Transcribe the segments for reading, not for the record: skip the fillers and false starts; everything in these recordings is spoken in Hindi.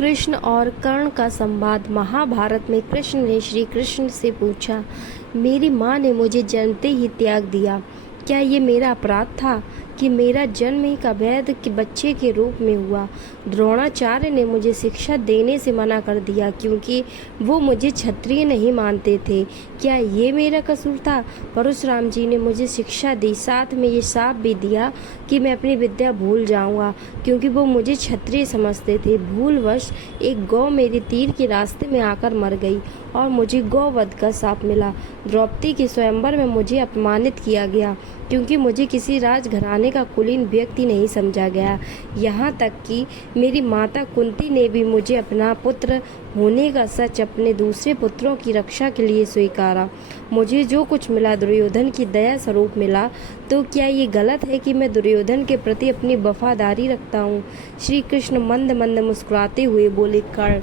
कृष्ण और कर्ण का संवाद। महाभारत में कृष्ण ने श्री कृष्ण से पूछा, मेरी माँ ने मुझे जन्मते ही त्याग दिया, क्या ये मेरा अपराध था कि मेरा जन्म एक अवैध के बच्चे के रूप में हुआ? द्रोणाचार्य ने मुझे शिक्षा देने से मना कर दिया क्योंकि वो मुझे क्षत्रिय नहीं मानते थे। क्या ये मेरा कसूर था? परशुराम जी ने मुझे शिक्षा दी, साथ में ये शाप भी दिया कि मैं अपनी विद्या भूल जाऊंगा क्योंकि वो मुझे क्षत्रिय समझते थे। भूलवश एक गौ मेरे तीर के रास्ते में आकर मर गई और मुझे गौवध का शाप मिला। द्रौपदी के स्वयंवर में मुझे अपमानित किया गया क्योंकि मुझे किसी राजघराने का कुलीन व्यक्ति नहीं समझा गया। यहाँ तक कि मेरी माता कुंती ने भी मुझे अपना पुत्र होने का सच अपने दूसरे पुत्रों की रक्षा के लिए स्वीकारा। मुझे जो कुछ मिला दुर्योधन की दया स्वरूप मिला, तो क्या ये गलत है कि मैं दुर्योधन के प्रति अपनी वफादारी रखता हूँ? श्री कृष्ण मंद मंद मुस्कुराते हुए बोले, कर्ण,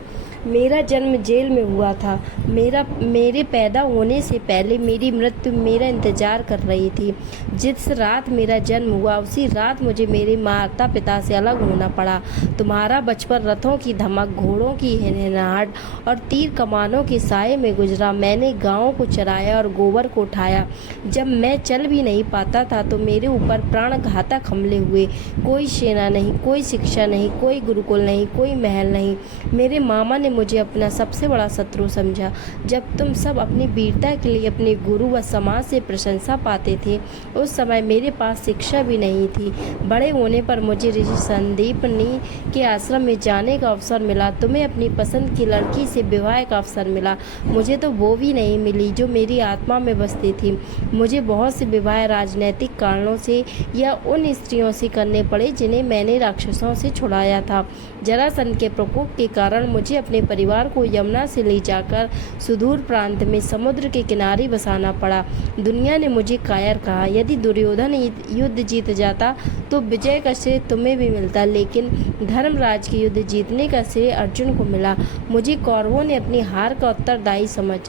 मेरा जन्म जेल में हुआ था। मेरे पैदा होने से पहले मेरी मृत्यु मेरा इंतजार कर रही थी। जिस रात मेरा जन्म हुआ उसी रात मुझे मेरे माता पिता से अलग होना पड़ा। तुम्हारा बचपन रथों की धमक, घोड़ों की हिनहिनाहट और तीर कमानों के साए में गुजरा। मैंने गायों को चराया और गोबर को उठाया। जब मैं चल भी नहीं पाता था तो मेरे ऊपर प्राणघातक हमले हुए। कोई सेना नहीं, कोई शिक्षा नहीं, कोई गुरुकुल नहीं, कोई महल नहीं। मेरे मामा ने मुझे अपना सबसे बड़ा शत्रु समझा। जब तुम सब अपनी वीरता के लिए अपने गुरु व समाज से प्रशंसा पाते थे, उस समय मेरे पास शिक्षा भी नहीं थी। बड़े होने पर मुझे ऋषि संदीपनी के आश्रम में जाने का अवसर मिला। तुम्हें अपनी पसंद की लड़की से विवाह का अवसर मिला। मुझे तो वो भी नहीं मिली जो मेरी आत्मा में बसती थी। मुझे बहुत से विवाह राजनैतिक कारणों से या उन स्त्रियों से करने पड़े जिन्हें मैंने राक्षसों से छुड़ाया था। जरासंध के प्रकोप के कारण मुझे अपने परिवार को यमुना से ले जाकर सुदूर प्रांत में समुद्र के किनारे बसाना पड़ा। दुनिया ने मुझे कायर कहा। यदि दुर्योधन युद्ध जीत जाता तो विजय का श्रेय तुम्हें भी मिलता, लेकिन धर्मराज के युद्ध जीतने का श्रेय अर्जुन को मिला। मुझे कौरवों ने अपनी हार का उत्तरदायी समझ।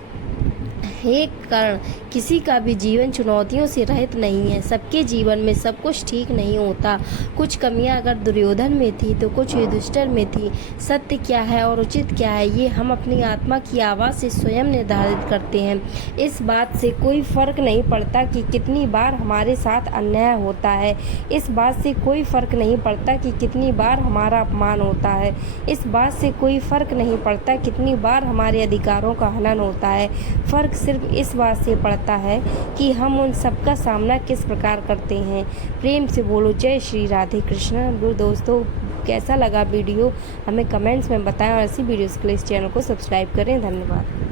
हे कर्ण, किसी का भी जीवन चुनौतियों से रहित नहीं है। सबके जीवन में सब कुछ ठीक नहीं होता। कुछ कमियां अगर दुर्योधन में थी तो कुछ युधिष्ठिर में थी। सत्य क्या है और उचित क्या है, ये हम अपनी आत्मा की आवाज़ से स्वयं निर्धारित करते हैं। इस बात से कोई फर्क नहीं पड़ता कि कितनी बार हमारे साथ अन्याय होता है। इस बात से कोई फर्क नहीं पड़ता कि कितनी बार हमारा अपमान होता है। इस बात से कोई फर्क नहीं पड़ता कितनी बार हमारे अधिकारों का हनन होता है। फर्क सिर्फ इस बात से पड़ता है कि हम उन सब का सामना किस प्रकार करते हैं। प्रेम से बोलो जय श्री राधे कृष्ण। दोस्तों, कैसा लगा वीडियो हमें कमेंट्स में बताएं और ऐसी वीडियोस के लिए इस चैनल को सब्सक्राइब करें। धन्यवाद।